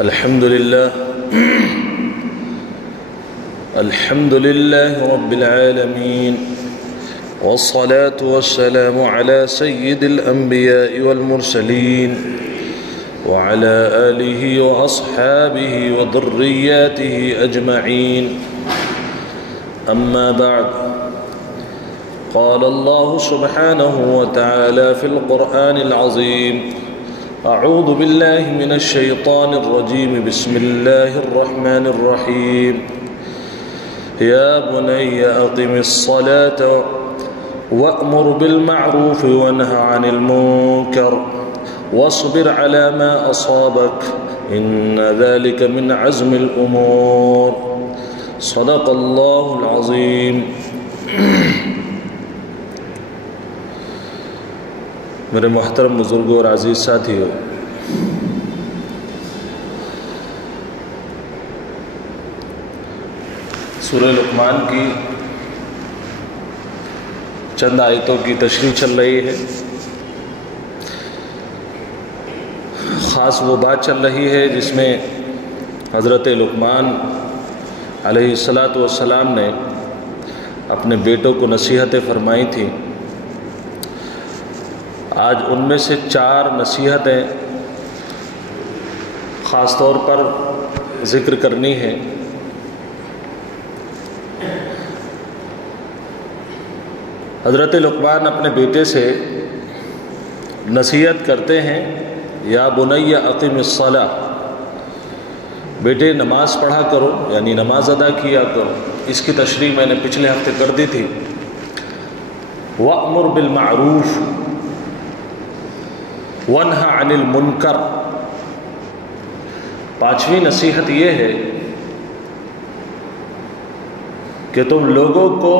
الحمد لله رب العالمين، والصلاة والسلام على سيد الأنبياء والمرسلين وعلى آله وأصحابه وذرياته أجمعين. أما بعد، قال الله سبحانه وتعالى في القرآن العظيم: أعوذ بالله من الشيطان الرجيم، بسم الله الرحمن الرحيم. يا بني أقم الصلاة وأمر بالمعروف وانه عن المنكر واصبر على ما أصابك إن ذلك من عزم الأمور. صدق الله العظيم. میرے محترم بزرگوں اور عزیز ساتھیوں، سورہ لقمان کی چند آیتوں کی تشریح چل رہی ہے. خاص وہ بات چل رہی ہے جس میں حضرت لقمان علیہ السلام نے اپنے بیٹوں کو نصیحتیں فرمائی تھیں. آج ان میں سے 4 نصیحتیں خاص طور پر ذکر کرنی ہے. حضرت لقمان اپنے بیٹے سے نصیحت کرتے ہیں: یا بنی اقم الصلاۃ، بیٹے نماز پڑھا کرو، یعنی نماز ادا کیا کرو. اس کی تشریح میں نے پچھلے ہفتے کر دی تھی. وَأْمُرْ بِالْمَعْرُوفِ وَانْهَ عَنِ الْمُنْكَرِ. 5ویں نصیحت یہ ہے کہ تم لوگوں کو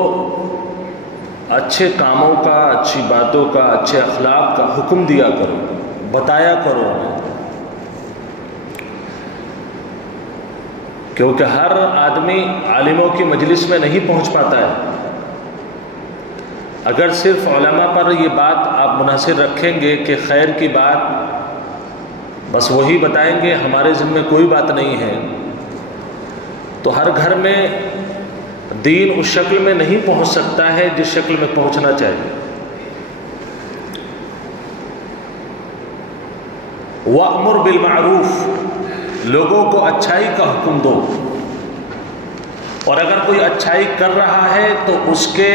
اچھے کاموں کا، اچھی باتوں کا، اچھے اخلاق کا حکم دیا کرو، بتایا کرو. کیونکہ ہر آدمی عالموں کی مجلس میں نہیں پہنچ پاتا ہے. اگر صرف علماء پر یہ بات آپ منحصر رکھیں گے کہ خیر کی بات بس وہی بتائیں گے، ہمارے ذمہ کوئی بات نہیں ہے، تو ہر گھر میں دین اس شکل میں نہیں پہنچ سکتا ہے جس شکل میں پہنچنا چاہیے. وَأْمُرْ بِالْمَعْرُوفِ، لوگوں کو اچھائی کا حکم دو، اور اگر کوئی اچھائی کر رہا ہے تو اس کے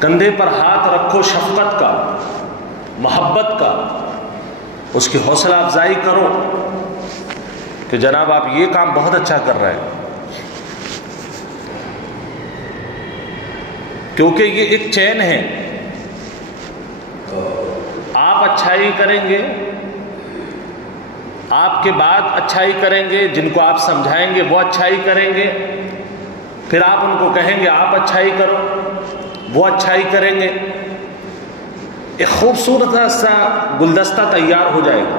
کندھے پر ہاتھ رکھو، شفقت کا، محبت کا، اس کی حوصلہ افزائی کرو کہ جناب آپ یہ کام بہت اچھا کر رہے ہیں. کیونکہ یہ ایک چین ہے. آپ اچھائی کریں گے، آپ کے بعد اچھائی کریں گے، جن کو آپ سمجھائیں گے وہ اچھائی کریں گے، پھر آپ ان کو کہیں گے آپ اچھائی کرو، وہ اچھائی کریں گے. ایک خوبصورت سا گلدستہ تیار ہو جائے گا،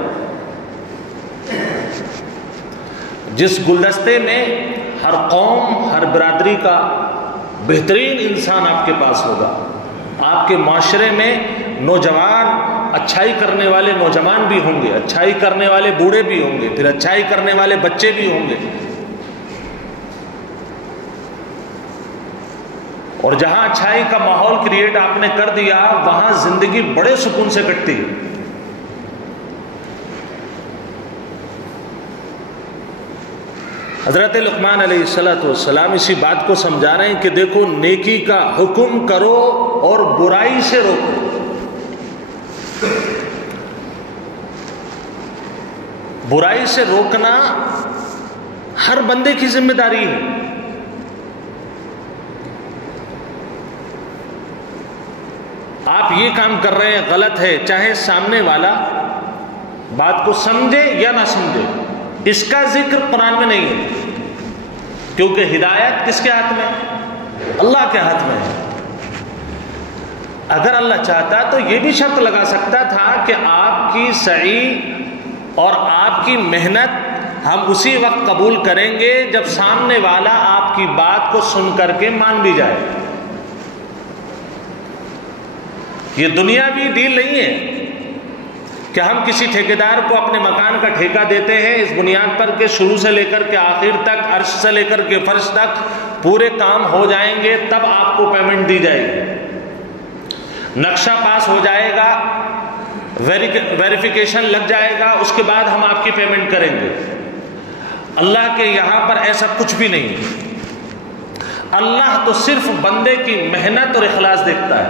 جس گلدستے میں ہر قوم، ہر برادری کا بہترین انسان آپ کے پاس ہوگا. آپ کے معاشرے میں نوجوان، اچھائی کرنے والے نوجوان بھی ہوں گے، اچھائی کرنے والے بوڑھے بھی ہوں گے، پھر اچھائی کرنے والے بچے بھی ہوں گے. اور جہاں اچھائی کا ماحول کریٹ آپ نے کر دیا، وہاں زندگی بڑے سکون سے کٹتی ہے. حضرت لقمان علیہ السلام اسی بات کو سمجھا رہے ہیں کہ دیکھو، نیکی کا حکم کرو اور برائی سے روکو. برائی سے روکنا ہر بندے کی ذمہ داری ہے. آپ یہ کام کر رہے ہیں غلط ہے، چاہے سامنے والا بات کو سمجھے یا نہ سمجھے، اس کا ذکر قرآن میں نہیں ہے. کیونکہ ہدایت کس کے ہاتھ میں؟ اللہ کے ہاتھ میں ہے. اگر اللہ چاہتا تو یہ بھی شرط لگا سکتا تھا کہ آپ کی سعی اور آپ کی محنت ہم اسی وقت قبول کریں گے جب سامنے والا آپ کی بات کو سن کر کے مان بھی جائے. یہ دنیاوی ڈیل نہیں ہے کہ ہم کسی ٹھیکیدار کو اپنے مکان کا ٹھیکہ دیتے ہیں اس بنیاد پر کہ شروع سے لے کر کے آخر تک، عرش سے لے کر کے فرش تک پورے کام ہو جائیں گے تب آپ کو پیمنٹ دی جائے گی، نقشہ پاس ہو جائے گا، ویریفیکیشن لگ جائے گا، اس کے بعد ہم آپ کی پیمنٹ کریں گے۔ اللہ کے یہاں پر ایسا کچھ بھی نہیں ہے۔ اللہ تو صرف بندے کی محنت اور اخلاص دیکھتا ہے،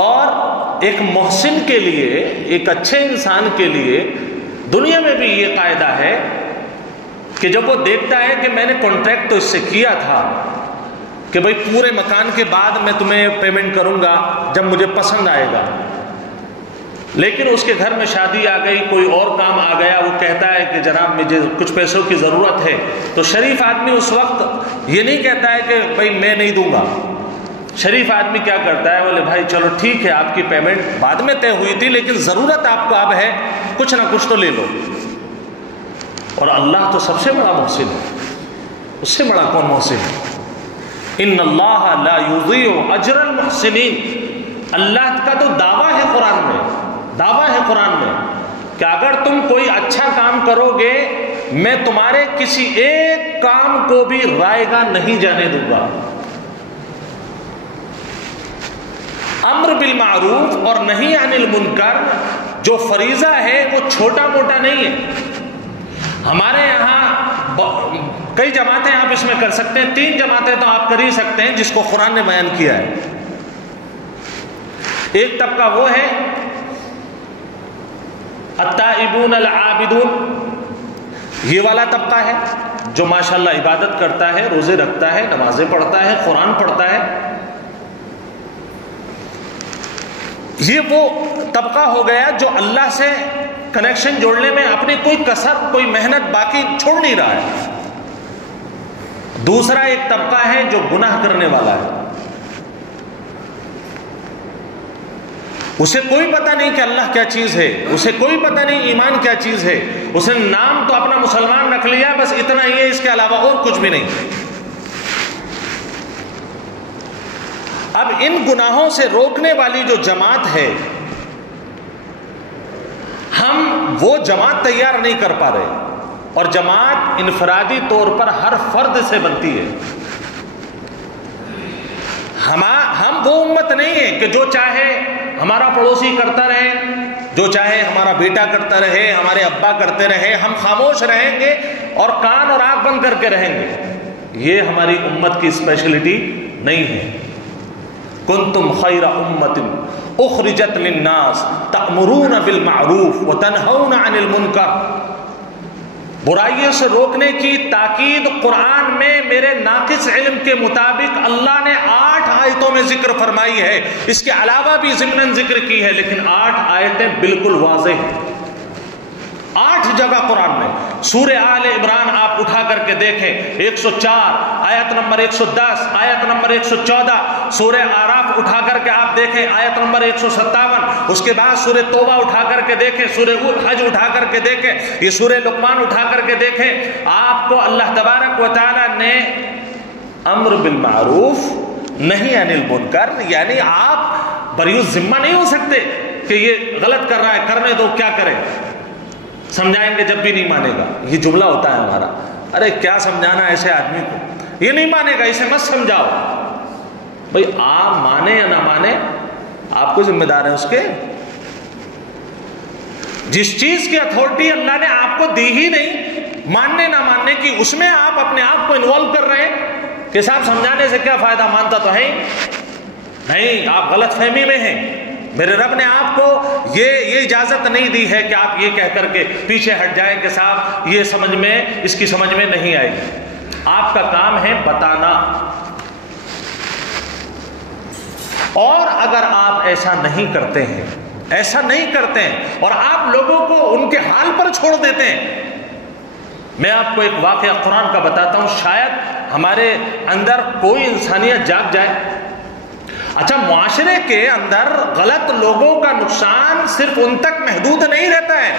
اور ایک محسن کے لیے، ایک اچھے انسان کے لیے دنیا میں بھی یہ قاعدہ ہے کہ جب وہ دیکھتا ہے کہ میں نے کانٹریکٹ تو اس سے کیا تھا کہ بھئی پورے مکان کے بعد میں تمہیں پیمنٹ کروں گا جب مجھے پسند آئے گا، لیکن اس کے گھر میں شادی آ گئی، کوئی اور کام آ گیا، وہ کہتا ہے کہ جناب مجھے کچھ پیسوں کی ضرورت ہے، تو شریف آدمی اس وقت یہ نہیں کہتا ہے کہ بھئی میں نہیں دوں گا۔ شریف آدمی کیا کرتا ہے، بولے بھائی چلو ٹھیک ہے، آپ کی پیمنٹ بعد میں طے ہوئی تھی لیکن ضرورت آپ کو اب ہے، کچھ نہ کچھ تو لے لو۔ اور اللہ تو سب سے بڑا محسن ہے، اس سے بڑا کون محسن ہے؟ ان اللہ لا یضیع اجر المحسنین، اللہ کا تو دعویٰ ہے قرآن میں، دعویٰ ہے قرآن میں کہ اگر تم کوئی اچھا کام کرو گے میں تمہارے کسی ایک کام کو بھی رائیگاں نہیں جانے دوں گا۔ امر بالمعروف اور نہی عن المنکر جو فریضہ ہے وہ چھوٹا موٹا نہیں ہے۔ ہمارے یہاں کئی جماعتیں آپ اس میں کر سکتے ہیں، 3 جماعتیں تو آپ کر ہی سکتے ہیں جس کو قرآن نے بیان کیا ہے۔ ایک طبقہ وہ ہے التائبون العابدون، یہ والا طبقہ ہے جو ماشاءاللہ عبادت کرتا ہے، روزے رکھتا ہے، نمازیں پڑھتا ہے، قرآن پڑھتا ہے۔ یہ وہ طبقہ ہو گیا جو اللہ سے کنیکشن جوڑنے میں اپنی کوئی کسر، کوئی محنت باقی چھوڑ نہیں رہا ہے۔ دوسرا ایک طبقہ ہے جو گناہ کرنے والا ہے، اسے کوئی پتہ نہیں کہ اللہ کیا چیز ہے، اسے کوئی پتہ نہیں ایمان کیا چیز ہے، اس نے نام تو اپنا مسلمان رکھ لیا، بس اتنا ہی ہے، اس کے علاوہ اور کچھ بھی نہیں۔ اب ان گناہوں سے روکنے والی جو جماعت ہے، ہم وہ جماعت تیار نہیں کر پا رہے، اور جماعت انفرادی طور پر ہر فرد سے بنتی ہے۔ ہم وہ امت نہیں ہے کہ جو چاہے ہمارا پڑوسی کرتا رہے، جو چاہے ہمارا بیٹا کرتا رہے، ہمارے ابا کرتے رہے، ہم خاموش رہیں گے اور کان اور آنکھ بند کر کے رہیں گے۔ یہ ہماری امت کی اسپیشلٹی نہیں ہے۔ کنتم خیر امت اخرجت للناس تأمرون بالمعروف وتنہون عن المنکر، برائیوں سے روکنے کی تاکید قرآن میں میرے ناقص علم کے مطابق اللہ نے 8 آیتوں میں ذکر فرمائی ہے، اس کے علاوہ بھی ضمناً ذکر کی ہے، لیکن 8 آیتیں بالکل واضح ہیں، 8 جگہ قرآن میں۔ سورہ آل عمران آپ اٹھا کر کے دیکھیں، 104 آیت نمبر 110 آیت نمبر 114، سورہ آراف اٹھا کر کے آپ دیکھیں آیت نمبر 157، اس کے بعد سورہ توبہ اٹھا کر کے دیکھیں، سورہ حج اٹھا کر کے دیکھیں، یہ سورہ لقمان اٹھا کر کے دیکھیں، آپ کو اللہ تبارک و تعالی نے امر بالمعروف نہی عن المنکر، یعنی آپ بری الذمہ نہیں ہو سکتے کہ یہ غلط کر رہا ہے، کرنے دو، کیا کریں، سمجھائیں گے جب بھی نہیں مانے گا، یہ جملہ ہوتا ہے ہمارا۔ ارے کیا سمجھانا ایسے آدمی کو، یہ نہیں مانے گا، اسے مت سمجھاؤ۔ بھئی آپ مانے یا نہ مانے، آپ کو ذمہ دار ہیں اس کے۔ جس چیز کی اتھارٹی اللہ نے آپ کو دی ہی نہیں ماننے نہ ماننے کی، اس میں آپ اپنے آپ کو انوالو کر رہے ہیں کہ صاحب سمجھانے سے کیا فائدہ، مانتا تو ہے نہیں، آپ غلط فہمی میں ہیں۔ میرے رب نے آپ کو یہ اجازت نہیں دی ہے کہ آپ یہ کہہ کر کے پیچھے ہٹ جائیں کہ صاحب یہ سمجھ میں، اس کی سمجھ میں نہیں آئے گی۔ آپ کا کام ہے بتانا، اور اگر آپ ایسا نہیں کرتے ہیں، ایسا نہیں کرتے ہیں اور آپ لوگوں کو ان کے حال پر چھوڑ دیتے ہیں، میں آپ کو ایک واقعہ قرآن کا بتاتا ہوں، شاید ہمارے اندر کوئی انسانیت جاگ جائے۔ اچھا، معاشرے کے اندر غلط لوگوں کا نقصان صرف ان تک محدود نہیں رہتا ہے،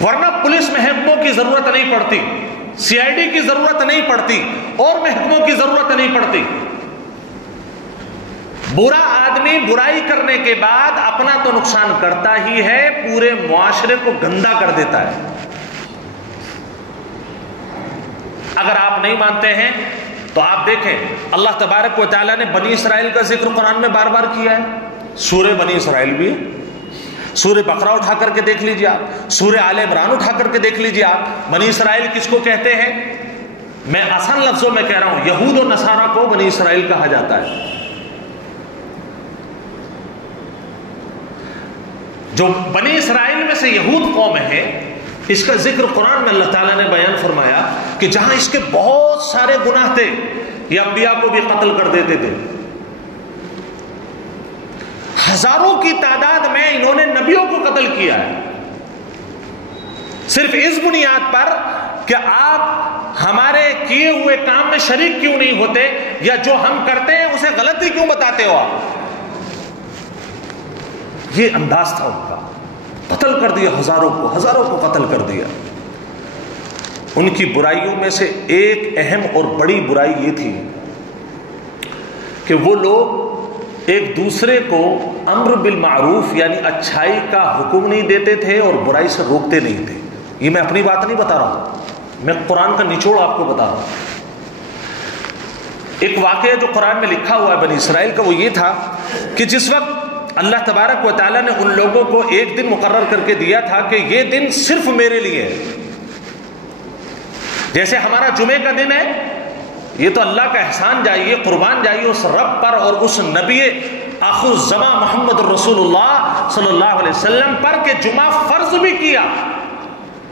ورنہ پولیس محکموں کی ضرورت نہیں پڑتی، سی آئی ڈی کی ضرورت نہیں پڑتی، اور محکموں کی ضرورت نہیں پڑتی۔ برا آدمی برائی کرنے کے بعد اپنا تو نقصان کرتا ہی ہے، پورے معاشرے کو گندا کر دیتا ہے۔ اگر آپ نہیں مانتے ہیں تو آپ دیکھیں، اللہ تبارک و تعالیٰ نے بنی اسرائیل کا ذکر قرآن میں بار بار کیا ہے۔ سورہ بنی اسرائیل بھی ہے، سورہ بقرہ اٹھا کر کے دیکھ لیجیے آپ، سورہ آل عمران اٹھا کر کے دیکھ لیجیے آپ۔ بنی اسرائیل کس کو کہتے ہیں؟ میں آسان لفظوں میں کہہ رہا ہوں، یہود و نصارہ کو بنی اسرائیل کہا جاتا ہے۔ جو بنی اسرائیل میں سے یہود قوم ہے، اس کا ذکر قرآن میں اللہ تعالیٰ نے بیان فرمایا کہ جہاں اس کے بہت سارے گناہ تھے، یہ انبیاء کو بھی قتل کر دیتے تھے، ہزاروں کی تعداد میں انہوں نے نبیوں کو قتل کیا ہے، صرف اس بنیاد پر کہ آپ ہمارے کیے ہوئے کام میں شریک کیوں نہیں ہوتے، یا جو ہم کرتے ہیں اسے غلطی کیوں بتاتے ہو آپ۔ یہ انداز تھا ان کا، قتل کر دیا ہزاروں کو قتل کر دیا۔ ان کی برائیوں میں سے ایک اہم اور بڑی برائی یہ تھی کہ وہ لوگ ایک دوسرے کو امر بالمعروف یعنی اچھائی کا حکم نہیں دیتے تھے اور برائی سے روکتے نہیں تھے۔ یہ میں اپنی بات نہیں بتا رہا ہوں، میں قرآن کا نچوڑ آپ کو بتا رہا ہوں۔ ایک واقعہ جو قرآن میں لکھا ہوا ہے بنی اسرائیل کا، وہ یہ تھا کہ جس وقت اللہ تبارک و تعالیٰ نے ان لوگوں کو ایک دن مقرر کر کے دیا تھا کہ یہ دن صرف میرے لیے ہے، جیسے ہمارا جمعے کا دن ہے، یہ تو اللہ کا احسان جائیے، قربان جائیے اس رب پر اور اس نبی آخر الزمان محمد الرسول اللہ صلی اللہ علیہ وسلم پر کہ جمعہ فرض بھی کیا،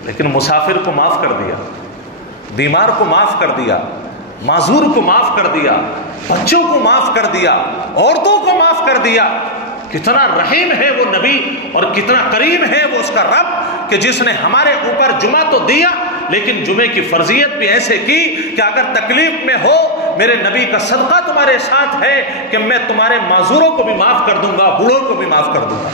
لیکن مسافر کو معاف کر دیا، بیمار کو معاف کر دیا، معذور کو معاف کر دیا، بچوں کو معاف کر دیا، عورتوں کو معاف کر دیا۔ کتنا رحیم ہے وہ نبی اور کتنا کریم ہے وہ اس کا رب کہ جس نے ہمارے اوپر جمعہ تو دیا لیکن جمعے کی فرضیت بھی ایسے کی کہ اگر تکلیف میں ہو، میرے نبی کا صدقہ تمہارے ساتھ ہے کہ میں تمہارے معذوروں کو بھی معاف کر دوں گا، بوڑھوں کو بھی معاف کر دوں گا۔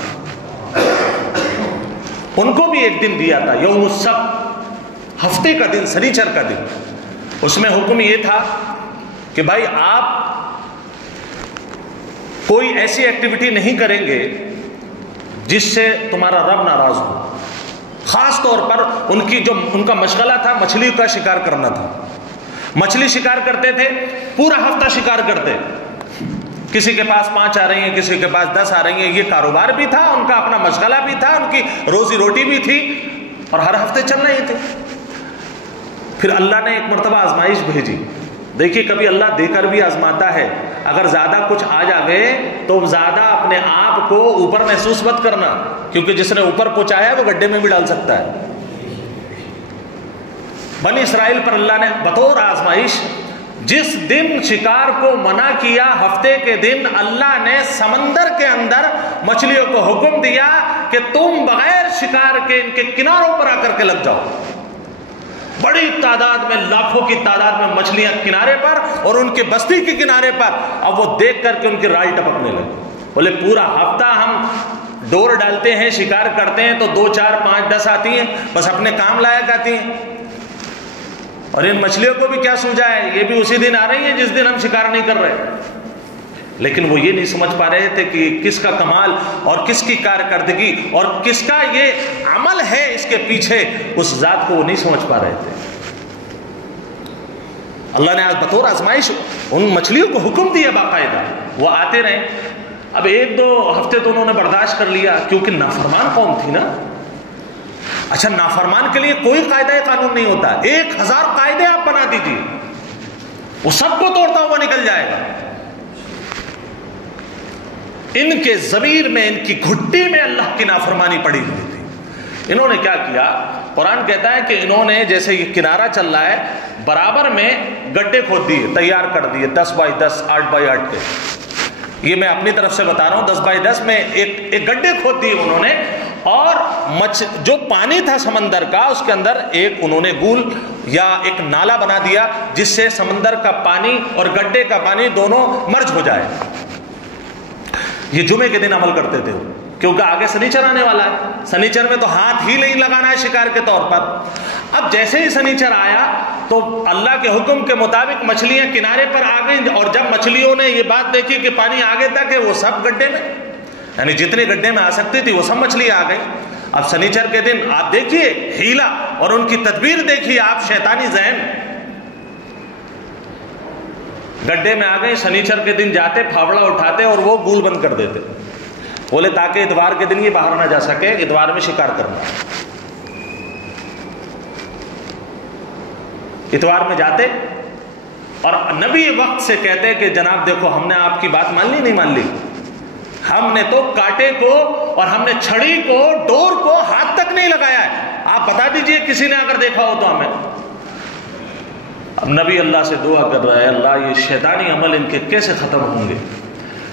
ان کو بھی ایک دن دیا تھا، یوم السبت، ہفتے کا دن، سنیچر کا دن۔ اس میں حکم یہ تھا کہ بھائی آپ کوئی ایسی ایکٹیویٹی نہیں کریں گے جس سے تمہارا رب ناراض ہو۔ خاص طور پر ان کا مشغلہ تھا مچھلی کا شکار کرنا تھا، مچھلی شکار کرتے تھے، پورا ہفتہ شکار کرتے، کسی کے پاس 5 آ رہی ہیں، کسی کے پاس 10 آ رہی ہیں، یہ کاروبار بھی تھا، ان کا اپنا مشغلہ بھی تھا، ان کی روزی روٹی بھی تھی اور ہر ہفتے چل رہی تھے۔ پھر اللہ نے ایک مرتبہ آزمائش بھیجی۔ دیکھیے کبھی اللہ دے کر بھی آزماتا ہے، اگر زیادہ کچھ آ جاوے تو زیادہ اپنے آپ کو اوپر محسوس مت کرنا، کیونکہ جس نے اوپر پہنچایا ہے وہ گڈھے میں بھی ڈال سکتا ہے۔ بنی اسرائیل پر اللہ نے بطور آزمائش جس دن شکار کو منع کیا، ہفتے کے دن اللہ نے سمندر کے اندر مچھلیوں کو حکم دیا کہ تم بغیر شکار کے ان کے کناروں پر آ کر کے لگ جاؤ۔ بڑی تعداد میں، لاکھوں کی تعداد میں مچھلیاں کنارے پر اور ان کے بستی کے کنارے پر۔ اب وہ دیکھ کر کے ان کی رال ٹپکنے لگے، بولے پورا ہفتہ ہم ڈور ڈالتے ہیں، شکار کرتے ہیں تو 2 4 5 10 آتی ہیں، بس اپنے کام لائق آتی ہیں، اور ان مچھلیوں کو بھی کیا سوجا ہے، یہ بھی اسی دن آ رہی ہیں جس دن ہم شکار نہیں کر رہے۔ لیکن وہ یہ نہیں سمجھ پا رہے تھے کہ کس کا کمال اور کس کی کارکردگی اور کس کا یہ عمل ہے اس کے پیچھے، اس ذات کو وہ نہیں سمجھ پا رہے تھے۔ اللہ نے آج بطور آزمائش ان مچھلیوں کو حکم دیا باقاعدہ، وہ آتے رہے۔ اب 1-2 ہفتے تو انہوں نے برداشت کر لیا کیونکہ نافرمان قوم تھی نا۔ اچھا، نافرمان کے لیے کوئی قاعدہ قانون نہیں ہوتا، 1000 قاعدے آپ بنا دیجیے، وہ سب کو توڑتا ہوا نکل جائے گا۔ ان کے ضمیر میں، ان کی گھٹی میں اللہ کی نافرمانی پڑی ہوئی تھی۔ انہوں نے کیا کیا؟ قرآن کہتا ہے کہ انہوں نے جیسے یہ کنارہ چل رہا ہے، برابر میں گڈھے کھود دیے، تیار کر دیے، 10 بائی 10 8 بائی 8 کے۔ یہ میں اپنی طرف سے بتا رہا ہوں، 10 بائی 10 میں ایک گڈھے کھود دیے انہوں نے، اور جو پانی تھا سمندر کا اس کے اندر ایک انہوں نے گول یا ایک نالا بنا دیا جس سے سمندر کا پانی اور گڈھے کا پانی دونوں مرج ہو جائے۔ یہ جمعے کے دن عمل کرتے تھے کیونکہ آگے سنیچر آنے والا ہے، سنیچر میں تو ہاتھ ہی نہیں لگانا ہے شکار کے طور پر۔ اب جیسے ہی سنیچر آیا تو اللہ کے حکم کے مطابق مچھلیاں کنارے پر آ گئیں، اور جب مچھلیوں نے یہ بات دیکھی کہ پانی آگے تک ہے، وہ سب گڈھے میں، یعنی جتنے گڈھے میں آ سکتی تھی وہ سب مچھلیاں آ گئی۔ اب سنیچر کے دن آپ دیکھیے ہیلا اور ان کی تدبیر دیکھیے آپ، شیطانی ذہن، گڈھے میں آ گئے، سنیچر کے دن جاتے پھاوڑا اٹھاتے اور وہ گول بند کر دیتے، بولے تاکہ اتوار کے دن یہ باہر نہ جا سکے، اتوار میں شکار کرنا۔ اتوار میں جاتے اور نبی وقت سے کہتے کہ جناب دیکھو ہم نے آپ کی بات مان لی نہیں مان لی، ہم نے تو کانٹے کو اور ہم نے چھڑی کو ڈور کو ہاتھ تک نہیں لگایا ہے، آپ بتا دیجئے کسی نے اگر دیکھا ہو تو ہمیں۔ اب نبی اللہ سے دعا کر رہا ہے اللہ یہ شیطانی عمل ان کے کیسے ختم ہوں گے،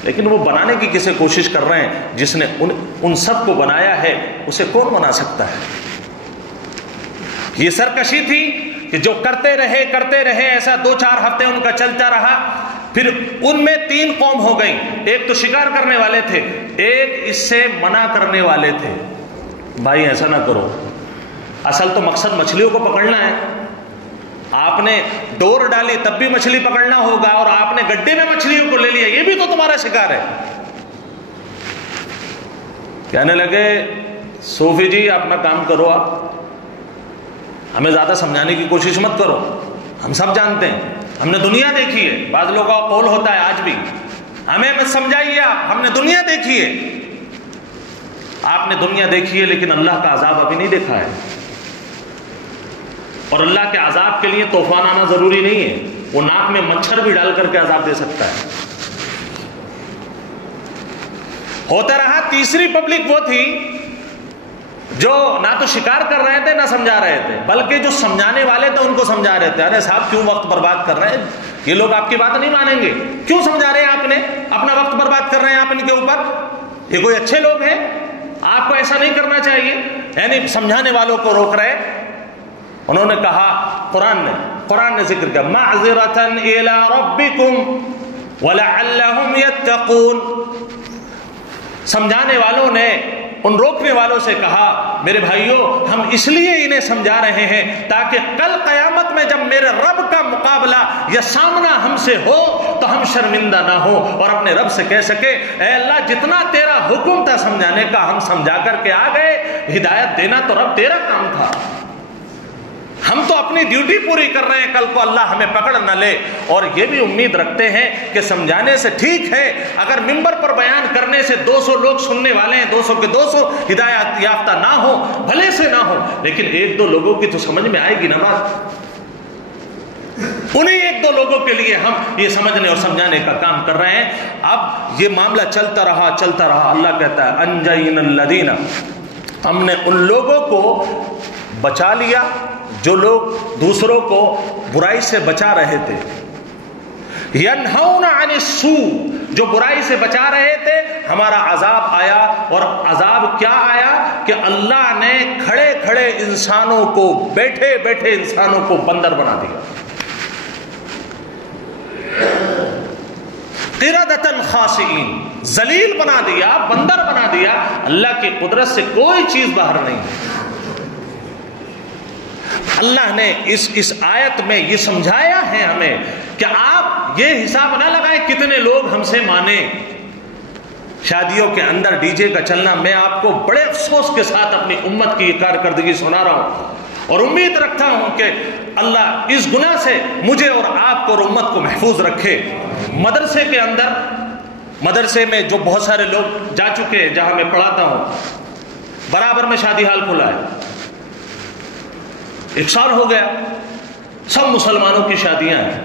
لیکن وہ بنانے کی کیسے کوشش کر رہے ہیں، جس نے ان سب کو بنایا ہے اسے کون بنا سکتا ہے۔ یہ سرکشی تھی کہ جو کرتے رہے ایسا 2-4 ہفتے ان کا چلتا رہا، پھر ان میں 3 قوم ہو گئی، ایک تو شکار کرنے والے تھے، ایک اس سے منع کرنے والے تھے، بھائی ایسا نہ کرو، اصل تو مقصد مچھلیوں کو پکڑنا ہے، آپ نے ڈور ڈالی تب بھی مچھلی پکڑنا ہوگا، اور آپ نے گڈھے میں مچھلیوں کو لے لیا، یہ بھی تو تمہارا شکار ہے۔ کہنے لگے صوفی جی اپنا کام کرو، آپ ہمیں زیادہ سمجھانے کی کوشش مت کرو، ہم سب جانتے ہیں، ہم نے دنیا دیکھی ہے، بعض لوگوں کا قول ہوتا ہے آج بھی، ہمیں مت سمجھائیے آپ، ہم نے دنیا دیکھی ہے۔ آپ نے دنیا دیکھی ہے لیکن اللہ کا عذاب ابھی نہیں دیکھا ہے، اور اللہ کے عذاب کے لیے طوفان آنا ضروری نہیں ہے، وہ ناک میں مچھر بھی ڈال کر کے عذاب دے سکتا ہے۔ ہوتا رہا تیسری پبلک وہ تھی جو نہ تو شکار کر رہے تھے نہ سمجھا رہے تھے، بلکہ جو سمجھانے والے تھے ان کو سمجھا رہے تھے، ارے صاحب کیوں وقت برباد کر رہے ہیں، یہ لوگ آپ کی بات نہیں مانیں گے، کیوں سمجھا رہے ہیں آپ نے، اپنا وقت برباد کر رہے ہیں آپ ان کے اوپر، یہ کوئی اچھے لوگ ہیں، آپ کو ایسا نہیں کرنا چاہیے، یعنی سمجھانے والوں کو روک رہے۔ انہوں نے کہا، قرآن نے ذکر کیا، معذرۃ الی ربکم ولعلہم یتقون، سمجھانے والوں نے ان روکنے والوں سے کہا میرے بھائیوں ہم اس لیے انہیں سمجھا رہے ہیں تاکہ کل قیامت میں جب میرے رب کا مقابلہ یا سامنا ہم سے ہو تو ہم شرمندہ نہ ہو اور اپنے رب سے کہہ سکے اے اللہ جتنا تیرا حکم تھا سمجھانے کا ہم سمجھا کر کے آ گئے، ہدایت دینا تو رب تیرا کام تھا، ہم تو اپنی ڈیوٹی پوری کر رہے ہیں، کل کو اللہ ہمیں پکڑ نہ لے۔ اور یہ بھی امید رکھتے ہیں کہ سمجھانے سے ٹھیک ہے، اگر ممبر پر بیان کرنے سے 200 لوگ سننے والے ہیں، 200 کے 200 ہدایت یافتہ نہ ہو، بھلے سے نہ ہو، لیکن 1-2 لوگوں کی تو سمجھ میں آئے گی نا بات، انہیں 1-2 لوگوں کے لیے ہم یہ سمجھنے اور سمجھانے کا کام کر رہے ہیں۔ اب یہ معاملہ چلتا رہا، اللہ کہتا ہے انجینا الذین، ہم نے ان لوگوں کو بچا لیا جو لوگ دوسروں کو برائی سے بچا رہے تھے، ینہون عن السوء، جو برائی سے بچا رہے تھے، ہمارا عذاب آیا، اور عذاب کیا آیا کہ اللہ نے کھڑے کھڑے انسانوں کو، بیٹھے بیٹھے انسانوں کو بندر بنا دیا، قردۃ خاسئین، ذلیل بنا دیا، بندر بنا دیا۔ اللہ کی قدرت سے کوئی چیز باہر نہیں ہے۔ اللہ نے اس آیت میں یہ سمجھایا ہے ہمیں کہ آپ یہ حساب نہ لگائیں کتنے لوگ ہم سے مانے۔ شادیوں کے اندر ڈی جے کا چلنا، میں آپ کو بڑے افسوس کے ساتھ اپنی امت کی یہ کارکردگی سنا رہا ہوں، اور امید رکھتا ہوں کہ اللہ اس گناہ سے مجھے اور آپ کو اور امت کو محفوظ رکھے۔ مدرسے کے اندر، مدرسے میں جو بہت سارے لوگ جا چکے ہیں، جہاں میں پڑھاتا ہوں، برابر میں شادی ہال کھلا ہے، 1 سال ہو گیا، سب مسلمانوں کی شادیاں ہیں۔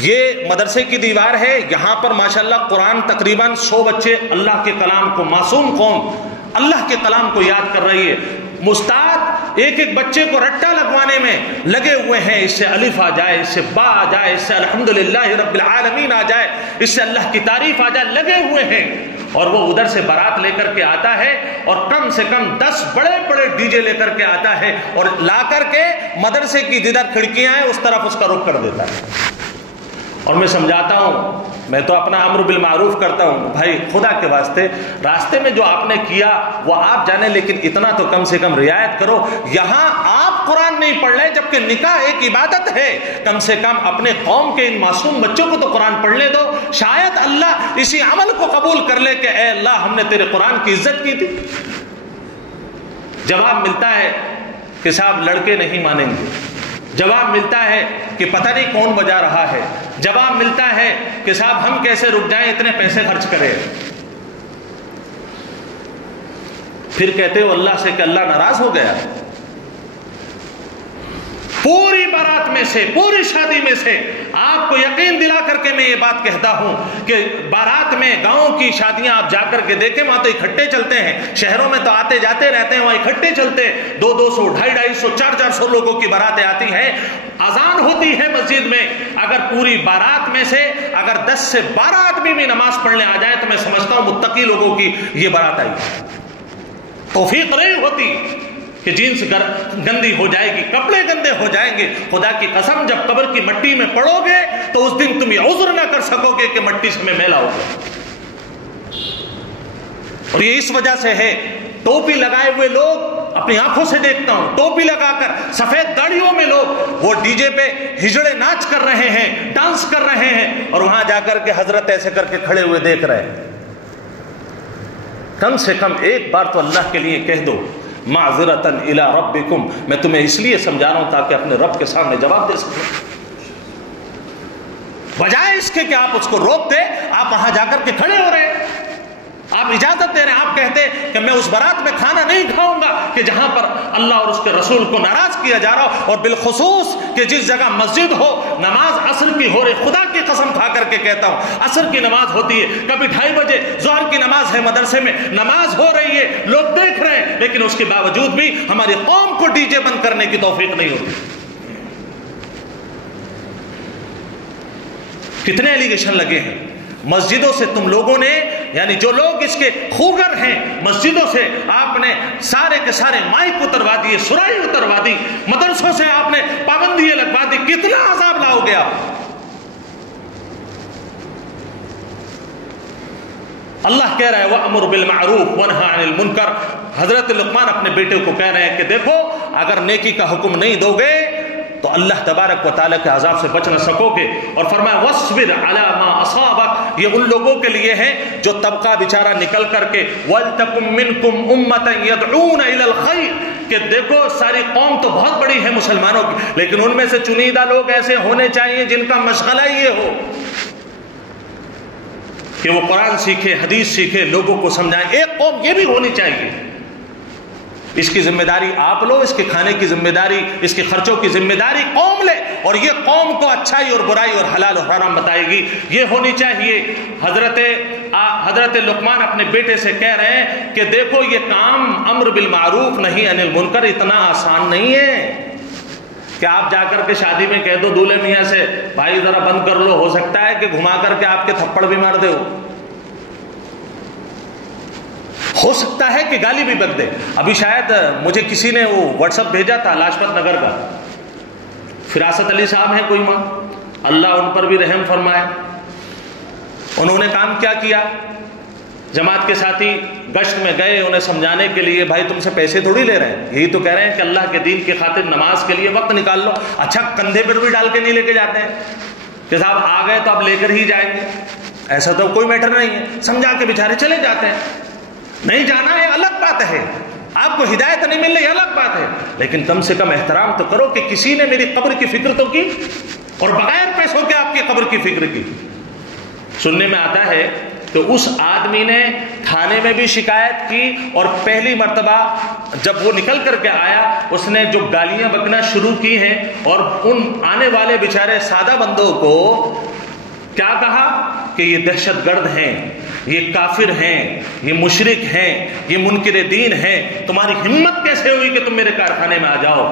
یہ مدرسے کی دیوار ہے، یہاں پر ماشاءاللہ قرآن تقریباً 100 بچے اللہ کے کلام کو، معصوم قوم اللہ کے کلام کو یاد کر رہی ہے۔ مستعد ایک ایک بچے کو رٹا لگوانے میں لگے ہوئے ہیں، اس سے الف آ جائے، اس سے با آ جائے، اس سے الحمدللہ رب العالمین آ جائے، اس سے اللہ کی تعریف آ جائے، لگے ہوئے ہیں۔ اور وہ ادھر سے بارات لے کر کے آتا ہے، اور کم سے کم 10 بڑے بڑے ڈی جے لے کر کے آتا ہے، اور لا کر کے مدرسے کی جدھر کھڑکیاں ہیں اس طرف اس کا رخ کر دیتا ہے، اور میں سمجھاتا ہوں، میں تو اپنا امر بالمعروف کرتا ہوں، بھائی خدا کے واسطے راستے میں جو آپ نے کیا وہ آپ جانے، لیکن اتنا تو کم سے کم رعایت کرو۔ یہاں آپ قرآن نہیں پڑھ رہے جبکہ نکاح ایک عبادت ہے، کم سے کم اپنے قوم کے ان معصوم بچوں کو تو قرآن پڑھنے دو، شاید اللہ اسی عمل کو قبول کر لے کہ اے اللہ ہم نے تیرے قرآن کی عزت کی تھی۔ جواب ملتا ہے کہ صاحب لڑکے نہیں مانیں گے، جواب ملتا ہے کہ پتہ نہیں کون بجا رہا ہے، جواب ملتا ہے کہ صاحب ہم کیسے رک جائیں، اتنے پیسے خرچ کریں۔ پھر کہتے ہو اللہ سے کہ اللہ ناراض ہو گیا۔ پوری بارات میں سے، پوری شادی میں سے آپ کو یقین دلا کر کے میں یہ بات کہتا ہوں کہ بارات میں گاؤں کی شادیاں آپ جا کر کے دیکھیں، وہاں تو اکٹھے چلتے ہیں، شہروں میں تو آتے جاتے رہتے ہیں، وہاں اکٹھے چلتے ہیں، 200 250 400 لوگوں کی باراتیں آتی ہیں، اذان ہوتی ہے مسجد میں، اگر پوری بارات میں سے اگر 10 سے 12 آدمی بھی نماز پڑھنے آ جائے تو میں سمجھتا ہوں متقی لوگوں کی یہ بارات آئی۔ توفیق نہیں ہوتی کہ جینس گندی ہو جائے گی، کپڑے گندے ہو جائیں گے، خدا کی قسم جب قبر کی مٹی میں پڑو گے تو اس دن تم یہ عذر نہ کر سکو گے کہ مٹی سے میں میلا ہو گیا۔ اور یہ اس وجہ سے ہے، ٹوپی لگائے ہوئے لوگ اپنی آنکھوں سے دیکھتا ہوں، ٹوپی لگا کر سفید داڑھیوں میں لوگ وہ ڈی جے پہ ہجڑے ناچ کر رہے ہیں، ڈانس کر رہے ہیں، اور وہاں جا کر کے حضرت ایسے کر کے کھڑے ہوئے دیکھ رہے ہیں۔ کم سے کم ایک بار تو اللہ کے لیے کہہ دو معذرتاً الی ربکم، میں تمہیں اس لیے سمجھا رہا ہوں تاکہ اپنے رب کے سامنے جواب دے سکو، بجائے اس کے کہ آپ اس کو روک دے، آپ وہاں جا کر کے کھڑے ہو رہے ہیں، آپ اجازت دے رہے ہیں، آپ کہتے کہ میں اس بارات میں کھانا نہیں کھاؤں گا کہ جہاں پر اللہ اور اس کے رسول کو ناراض کیا جا رہا ہو، اور بالخصوص کہ جس جگہ مسجد ہو، نماز عصر کی ہو رہی، خدا کی قسم کھا کر کے کہتا ہوں عصر کی نماز ہوتی ہے، کبھی 2:30 بجے ظہر کی نماز ہے، مدرسے میں نماز ہو رہی ہے، لوگ دیکھ رہے ہیں، لیکن اس کے باوجود بھی ہماری قوم کو ڈی جے بند کرنے کی توفیق نہیں ہوتی۔ کتنے ایلیگیشن لگے ہیں مسجدوں سے، تم لوگوں نے، یعنی جو لوگ اس کے خوگر ہیں، مسجدوں سے آپ نے سارے کے سارے مائک اتروا دیے، سرائی اتروا دی، مدرسوں سے آپ نے پابندیاں لگوا دی، کتنا عذاب لاؤ گے آپ؟ اللہ کہہ رہا ہے وَأْمُرْ بِالْمَعْرُوفِ وَانْهَ عَنِ الْمُنْكَرِ۔ حضرت لقمان اپنے بیٹے کو کہہ رہے ہیں کہ دیکھو اگر نیکی کا حکم نہیں دو گے تو اللہ تبارک و تعالیٰ کے عذاب سے بچ نہ سکو گے، اور فرمایا وَاصْبِرْ عَلَى مَا أَصَابَكَ، یہ ان لوگوں کے لیے ہے جو طبقہ بیچارہ نکل کر کے وَلْتَكُمْ مِنْكُمْ أُمَّةً يَدْعُونَ إِلَى الْخَيْرِ، کہ دیکھو ساری قوم تو بہت بڑی ہے مسلمانوں کی، لیکن ان میں سے چنیدہ لوگ ایسے ہونے چاہیے جن کا مشغلہ یہ ہو کہ وہ قرآن سیکھے، حدیث سیکھے، لوگوں کو سمجھائیں۔ ایک قوم یہ بھی ہونی چاہیے، اس کی ذمہ داری آپ لو، اس کے کھانے کی ذمہ داری، اس کے خرچوں کی ذمہ داری قوم لے، اور یہ قوم کو اچھائی اور برائی اور حلال اور حرام بتائے گی، یہ ہونی چاہیے۔ حضرت لقمان اپنے بیٹے سے کہہ رہے ہیں کہ دیکھو یہ کام امر بالمعروف نہی عن المنکر اتنا آسان نہیں ہے کہ آپ جا کر کے شادی میں کہہ دو دولہے میاں سے بھائی ذرا بند کر لو، ہو سکتا ہے کہ گھما کر کے آپ کے تھپڑ بھی مار دے، ہو سکتا ہے کہ گالی بھی بک دے۔ ابھی شاید مجھے کسی نے وہ واٹس ایپ بھیجا تھا لاجپت نگر کا، فراست علی صاحب ہیں کوئی ماں، اللہ ان پر بھی رحم فرمائے، انہوں نے کام کیا کیا، جماعت کے ساتھی گشت میں گئے انہیں سمجھانے کے لیے، بھائی تم سے پیسے تھوڑی لے رہے ہیں، یہی تو کہہ رہے ہیں کہ اللہ کے دین کی خاطر نماز کے لیے وقت نکال لو۔ اچھا کندھے پر بھی ڈال کے نہیں لے کے جاتے ہیں کہ صاحب آ گئے تو اب لے کر ہی جائیں گے، ایسا تو کوئی میٹر نہیں ہے، سمجھا کے بیچارے چلے جاتے ہیں۔ نہیں جانا ہے الگ بات ہے، آپ کو ہدایت نہیں مل رہی الگ بات ہے، لیکن کم سے کم احترام تو کرو کہ کسی نے میری قبر کی فکر تو کی، اور بغیر پیسوں کے آپ کی قبر کی فکر کی۔ سننے میں آتا ہے کہ اس آدمی نے تھانے میں بھی شکایت کی، اور پہلی مرتبہ جب وہ نکل کر کے آیا اس نے جو گالیاں بکنا شروع کی ہیں، اور ان آنے والے بیچارے سادہ بندوں کو کیا کہا کہ یہ دہشت گرد ہیں، یہ کافر ہیں، یہ مشرک ہیں، یہ منکر دین ہیں، تمہاری ہمت کیسے ہوئی کہ تم میرے کارخانے میں آ جاؤ؟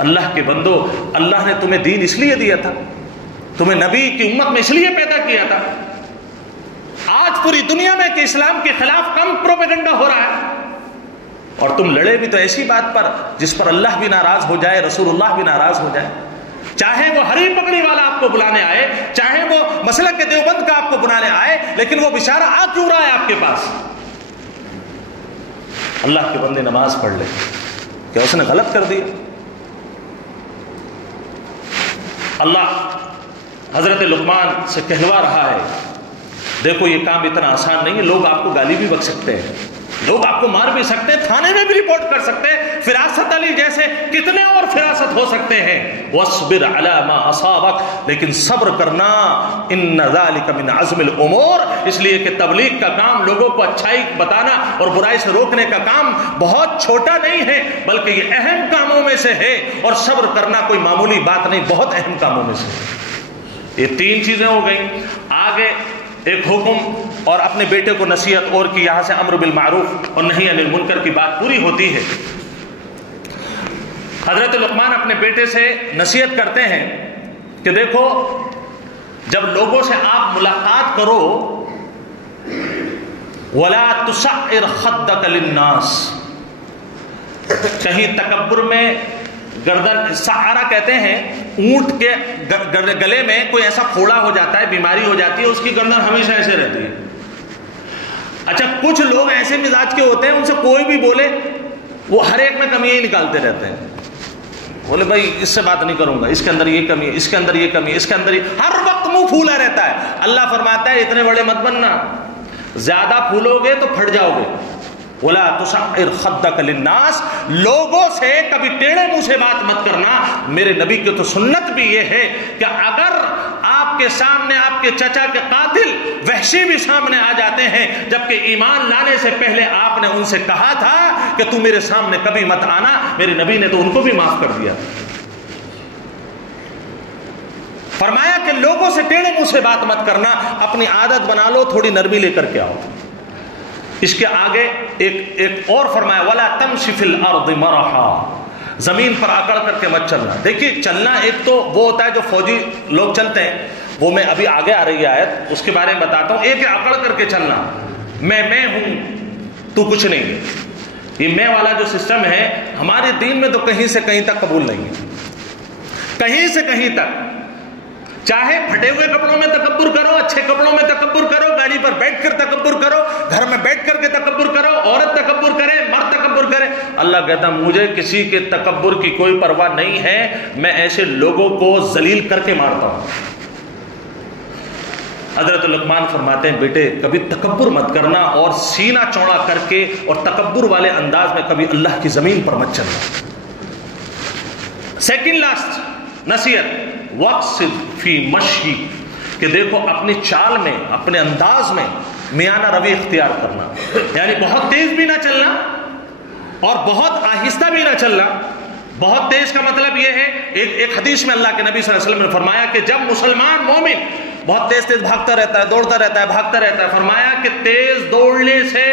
اللہ کے بندو، اللہ نے تمہیں دین اس لیے دیا تھا، تمہیں نبی کی امت میں اس لیے پیدا کیا تھا۔ آج پوری دنیا میں کہ اسلام کے خلاف کم پروپیگنڈا ہو رہا ہے، اور تم لڑے بھی تو ایسی بات پر جس پر اللہ بھی ناراض ہو جائے، رسول اللہ بھی ناراض ہو جائے۔ چاہے وہ ہری پگڑی والا آپ کو بلانے آئے، چاہے وہ مسلک کے دیوبند کا آپ کو بلانے آئے، لیکن وہ بیچارہ آ کیوں رہا ہے آپ کے پاس؟ اللہ کے بندے نماز پڑھ لے، کیا اس نے غلط کر دیا؟ اللہ حضرت لقمان سے کہلوا رہا ہے، دیکھو یہ کام اتنا آسان نہیں ہے، لوگ آپ کو گالی بھی بک سکتے ہیں، لوگ آپ کو مار بھی سکتے ہیں، تھانے میں بھی رپورٹ کر سکتے ہیں، فراست علی جیسے کتنے اور فراست ہو سکتے ہیں۔ وَاصْبِرْ عَلَى مَا أَصَابَكَ، لیکن صبر کرنا، إِنَّ ذَلِكَ مِنْ عَزْمِ الْأُمُورِ، اس لیے کہ تبلیغ کا کام، لوگوں کو اچھائی بتانا اور برائی سے روکنے کا کام بہت چھوٹا نہیں ہے، بلکہ یہ اہم کاموں میں سے ہے، اور صبر کرنا کوئی معمولی بات نہیں، بہت اہم کاموں میں سے ہے۔ یہ تین چیزیں ہو گئیں۔ آگے ایک حکم اور اپنے بیٹے کو نصیحت اور کی، یہاں سے امر بالمعروف اور نہی عن المنکر کی بات پوری ہوتی ہے۔ حضرت لقمان اپنے بیٹے سے نصیحت کرتے ہیں کہ دیکھو جب لوگوں سے آپ ملاقات کرو، وَلَا تُسَعِّرْ خَدَّكَ لِلنَّاسِ، کہیں تکبر میں گردن، سعارہ کہتے ہیں اونٹ کے گلے میں کوئی ایسا پھوڑا ہو جاتا ہے، بیماری ہو جاتی ہے، اس کی گردن ہمیشہ ایسے رہتی ہے۔ اچھا کچھ لوگ ایسے مزاج کے ہوتے ہیں، ان سے کوئی بھی بولے وہ ہر ایک میں کمیاں ہی نکالتے رہتے ہیں، بولے بھائی اس سے بات نہیں کروں گا، اس کے اندر یہ کمی ہے، اس کے اندر یہ کمی ہے، اس کے اندر یہ، ہر وقت منہ پھولا رہتا ہے۔ اللہ فرماتا ہے اتنے بڑے مت بننا، زیادہ پھولو گے تو پھٹ جاؤ گے۔ وَلَا تُسَعِّرْ خَدَّكَ لِلنَّاسِ، لوگوں سے کبھی ٹیڑھے منہ سے بات مت کرنا۔ میرے نبی کی تو سنت بھی یہ ہے کہ اگر آپ کے سامنے آپ کے چچا کے قاتل وحشی بھی سامنے آ جاتے ہیں، جبکہ ایمان لانے سے پہلے آپ نے ان سے کہا تھا کہ تو میرے سامنے کبھی مت آنا، میرے نبی نے تو ان کو بھی معاف کر دیا۔ فرمایا کہ لوگوں سے ٹیڑھے منہ سے بات مت کرنا، اپنی عادت بنا لو، تھوڑی نرمی لے کر کے آؤ۔ اس کے آگے ایک اور فرمایا وَلَا تَمْشِ فِي الْأَرْضِ مَرَحًا، زمین پر اکڑ کر کے مت چلنا۔ دیکھیے چلنا ایک تو وہ ہوتا ہے جو فوجی لوگ چلتے ہیں، وہ میں ابھی آگے آ رہی ہے آیت، اس کے بارے میں بتاتا ہوں۔ ایک ہے اکڑ کر کے چلنا، میں ہوں تو کچھ نہیں ہے، یہ میں والا جو سسٹم ہے ہمارے دین میں تو کہیں سے کہیں تک قبول نہیں ہے، کہیں سے کہیں تک۔ چاہے پھٹے ہوئے کپڑوں میں تکبر کرو، اچھے کپڑوں میں تکبر کرو، گاڑی پر بیٹھ کر تکبر کرو، گھر میں بیٹھ کر کے تکبر کرو، عورت تکبر کرے، مرد تکبر کرے، اللہ کہتا مجھے کسی کے تکبر کی کوئی پرواہ نہیں ہے، میں ایسے لوگوں کو ذلیل کر کے مارتا ہوں۔ حضرت لقمان فرماتے ہیں بیٹے کبھی تکبر مت کرنا، اور سینہ چوڑا کر کے اور تکبر والے انداز میں کبھی اللہ کی زمین پر مت چلنا۔ سیکنڈ لاسٹ نصیحت وَاقْصِدْ فِي مَشْيِ، کہ دیکھو اپنی چال میں، اپنے انداز میں میانہ روی اختیار کرنا، یعنی بہت تیز بھی نہ چلنا اور بہت آہستہ بھی نہ چلنا۔ بہت تیز کا مطلب یہ ہے، ایک حدیث میں اللہ کے نبی صلی اللہ علیہ وسلم نے فرمایا کہ جب مسلمان مومن بہت تیز تیز بھاگتا رہتا ہے، دوڑتا رہتا ہے، بھاگتا رہتا ہے، فرمایا کہ تیز دوڑنے سے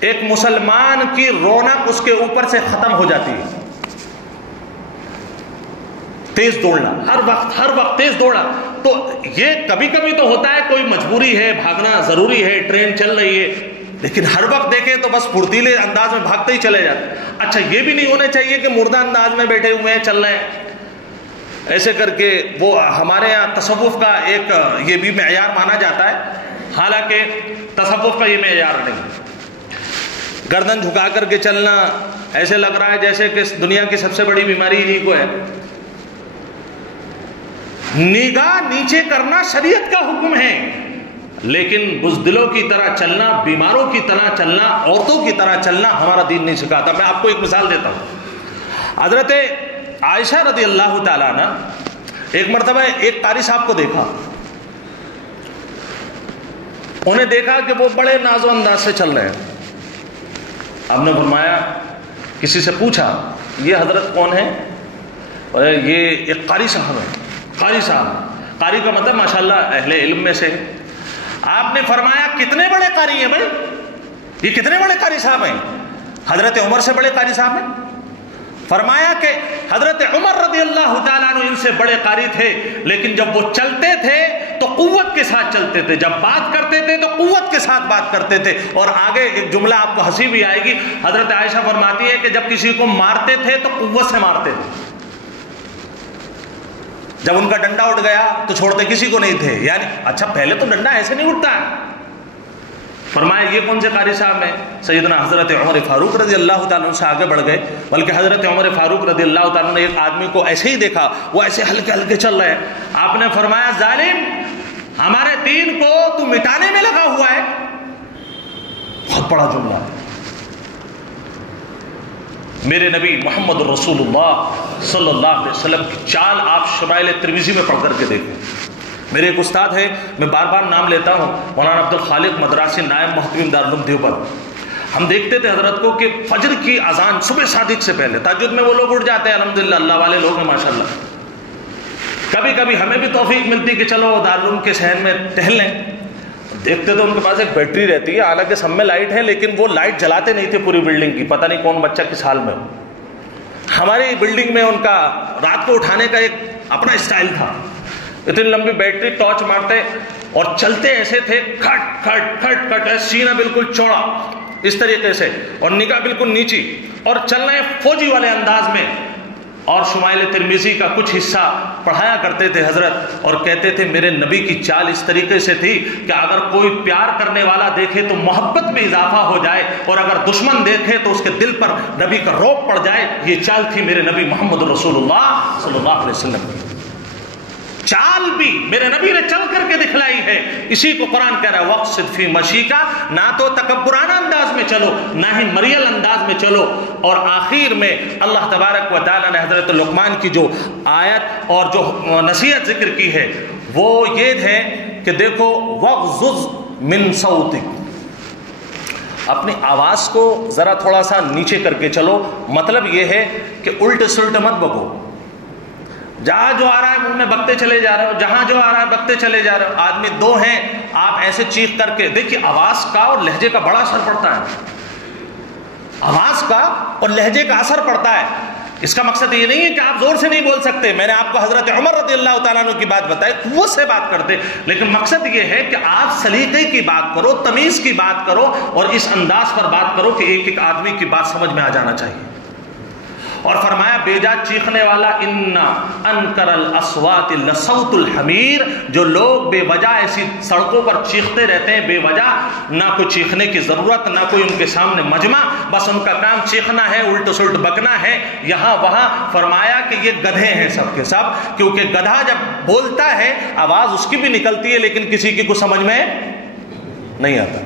ایک مسلمان کی رونق اس کے اوپر سے ختم ہو جاتی ہے۔ تیز دوڑنا، ہر وقت تیز دوڑنا، تو یہ کبھی کبھی تو ہوتا ہے کوئی مجبوری ہے، بھاگنا ضروری ہے، ٹرین چل رہی ہے، لیکن ہر وقت دیکھیں تو بس پھرتیلے انداز میں بھاگتے ہی چلے جاتے۔ اچھا یہ بھی نہیں ہونا چاہیے کہ مردہ انداز میں بیٹھے ہوئے ہیں، چل رہے ہیں ایسے کر کے، وہ ہمارے یہاں تصوف کا ایک یہ بھی معیار مانا جاتا ہے، حالانکہ تصوف کا یہ معیار نہیں۔ گردن جھکا کر کے چلنا، ایسے لگ رہا ہے جیسے کہ دنیا کی سب سے بڑی بیماری انہی کو ہے۔ نگاہ نیچے کرنا شریعت کا حکم ہے، لیکن بزدلوں کی طرح چلنا، بیماروں کی طرح چلنا، عورتوں کی طرح چلنا ہمارا دین نہیں سکھاتا۔ میں آپ کو ایک مثال دیتا ہوں۔ حضرت عائشہ رضی اللہ تعالیٰ عنہ ایک مرتبہ ایک قاری صاحب کو دیکھا، انہیں دیکھا کہ وہ بڑے ناز و انداز سے چل رہے ہیں۔ آپ نے فرمایا، کسی سے پوچھا یہ حضرت کون ہے؟ یہ ایک قاری صاحب ہے۔ قاری صاحب، قاری کا مطلب ماشاءاللہ اہل علم میں سے۔ آپ نے فرمایا کتنے بڑے قاری ہیں بھائی، یہ کتنے بڑے قاری صاحب ہیں؟ حضرت عمر سے بڑے قاری صاحب ہیں۔ فرمایا کہ حضرت عمر رضی اللہ تعالیٰ عنہ ان سے بڑے قاری تھے، لیکن جب وہ چلتے تھے تو قوت کے ساتھ چلتے تھے، جب بات کرتے تھے تو قوت کے ساتھ بات کرتے تھے۔ اور آگے ایک جملہ آپ کو ہنسی بھی آئے گی، حضرت عائشہ فرماتی ہے کہ جب کسی کو مارتے تھے تو قوت سے مارتے تھے، جب ان کا ڈنڈا اٹھ گیا تو چھوڑتے کسی کو نہیں تھے. یعنی اچھا پہلے تو ڈنڈا ایسے نہیں اٹھتا ہے. فرمایا یہ کون سے قاری صاحب ہیں؟ سیدنا حضرت عمر فاروق رضی اللہ تعالیٰ عنہ سے آگے بڑھ گئے. بلکہ حضرت عمر فاروق رضی اللہ تعالیٰ عنہ نے ایک آدمی کو ایسے ہی دیکھا, وہ ایسے ہلکے ہلکے چل رہے ہیں. آپ نے فرمایا ظالم, ہمارے دین کو تو مٹانے میں لگا ہوا ہے. بہت بڑا جملہ ہے. میرے نبی محمد رسول اللہ صلی اللہ علیہ وسلم کی چال آپ شمائل ترمذی میں پڑھ کر کے دیکھیں. میرے ایک استاد ہے, میں بار بار نام لیتا ہوں, مولانا عبد الخالق مدراسی, نائب محتمیم دارالعلوم دیوبند. ہم دیکھتے تھے حضرت کو کہ فجر کی اذان صبح صادق سے پہلے, تہجد میں وہ لوگ اٹھ جاتے ہیں, الحمدللہ اللہ والے لوگ ہیں ماشاءاللہ. کبھی کبھی ہمیں بھی توفیق ملتی کہ چلو دارالعلوم کے صحن میں ٹہل لیں. دیکھتے تو ان کے پاس ایک بیٹری رہتی ہے, حالانکہ سب میں لائٹ ہے, لیکن وہ لائٹ جلاتے نہیں تھے پوری بلڈنگ کی. پتہ نہیں کون بچہ کس حال میں ہو. ہماری بلڈنگ میں ان کا رات کو اٹھانے کا ایک اپنا اسٹائل تھا. اتنی لمبی بیٹری, ٹارچ مارتے اور چلتے ایسے تھے, کھٹ کھٹ کھٹ کھٹ, سینہ بالکل چوڑا اس طریقے سے, اور نگاہ بالکل نیچی, اور چلنا ہے فوجی والے انداز میں. اور شمائل ترمذی کا کچھ حصہ پڑھایا کرتے تھے حضرت, اور کہتے تھے میرے نبی کی چال اس طریقے سے تھی کہ اگر کوئی پیار کرنے والا دیکھے تو محبت میں اضافہ ہو جائے, اور اگر دشمن دیکھے تو اس کے دل پر نبی کا رعب پڑ جائے. یہ چال تھی میرے نبی محمد رسول اللہ صلی اللہ علیہ وسلم کی. چال بھی میرے نبی نے چل کر کے دکھلائی ہے. اسی کو قرآن کہہ رہا ہے وقصد فی مشیکا, نہ تو تکبرانہ انداز میں چلو, نہ ہی مریل انداز میں چلو. اور آخر میں اللہ تبارک و تعالیٰ نے حضرت لقمان کی جو آیت اور جو نصیحت ذکر کی ہے وہ یہ ہے کہ دیکھو وغضض من صوتک, اپنی آواز کو ذرا تھوڑا سا نیچے کر کے چلو. مطلب یہ ہے کہ الٹ سلٹ مت بکو. جہاں جو آ رہا ہے منہ میں بکتے چلے جا رہے ہو, جہاں جو آ رہا ہے بکتے چلے جا رہے ہو. آدمی دو ہیں, آپ ایسے چیخ کر کے دیکھیے, آواز کا اور لہجے کا بڑا اثر پڑتا ہے. آواز کا اور لہجے کا اثر پڑتا ہے. اس کا مقصد یہ نہیں ہے کہ آپ زور سے نہیں بول سکتے. میں نے آپ کو حضرت عمر رضی اللہ تعالیٰ عنہ کی بات بتائی, قوت سے بات کرتے, لیکن مقصد یہ ہے کہ آپ سلیقے کی بات کرو, تمیز کی بات کرو, اور اس انداز پر بات کرو کہ ایک ایک آدمی کی بات سمجھ میں آ جانا چاہیے. اور فرمایا بیجا چیخنے والا ان انکر الاصوات لصوت الحمیر, جو لوگ بے وجہ ایسی سڑکوں پر چیختے رہتے ہیں بے وجہ, نہ کوئی چیخنے کی ضرورت, نہ کوئی ان کے سامنے مجمع, بس ان کا کام چیخنا ہے, الٹ سلٹ بکنا ہے یہاں وہاں. فرمایا کہ یہ گدھے ہیں سب کے سب, کیونکہ گدھا جب بولتا ہے آواز اس کی بھی نکلتی ہے لیکن کسی کی کو سمجھ میں نہیں آتا.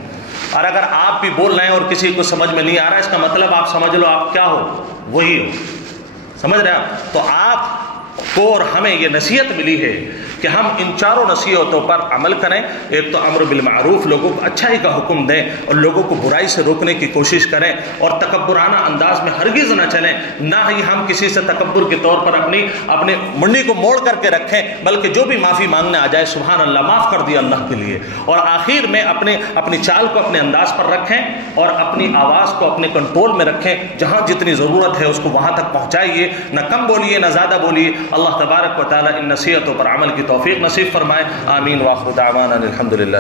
اور اگر آپ بھی بول رہے ہیں اور کسی کو سمجھ میں نہیں آ رہا, اس کا مطلب آپ سمجھ لو آپ کیا ہو, وہی ہو. سمجھ رہے ہیں؟ تو آپ کو اور ہمیں یہ نصیحت ملی ہے کہ ہم ان چاروں نصیحتوں پر عمل کریں. ایک تو امر بالمعروف, لوگوں کو اچھائی کا حکم دیں اور لوگوں کو برائی سے روکنے کی کوشش کریں, اور تکبرانہ انداز میں ہرگز نہ چلیں, نہ ہی ہم کسی سے تکبر کے طور پر اپنی منڈی کو موڑ کر کے رکھیں, بلکہ جو بھی معافی مانگنے آ جائے سبحان اللہ, معاف کر دیا اللہ کے لیے. اور آخر میں اپنی چال کو اپنے انداز پر رکھیں, اور اپنی آواز کو اپنے کنٹرول میں رکھیں. جہاں جتنی ضرورت ہے اس کو وہاں تک پہنچائیے, نہ کم بولیے نہ زیادہ بولیے. اللہ تبارک و تعالیٰ ان نصیحتوں پر عمل کی توفیق نصیب فرمائے. آمین. واخر دعوانا الحمدللہ.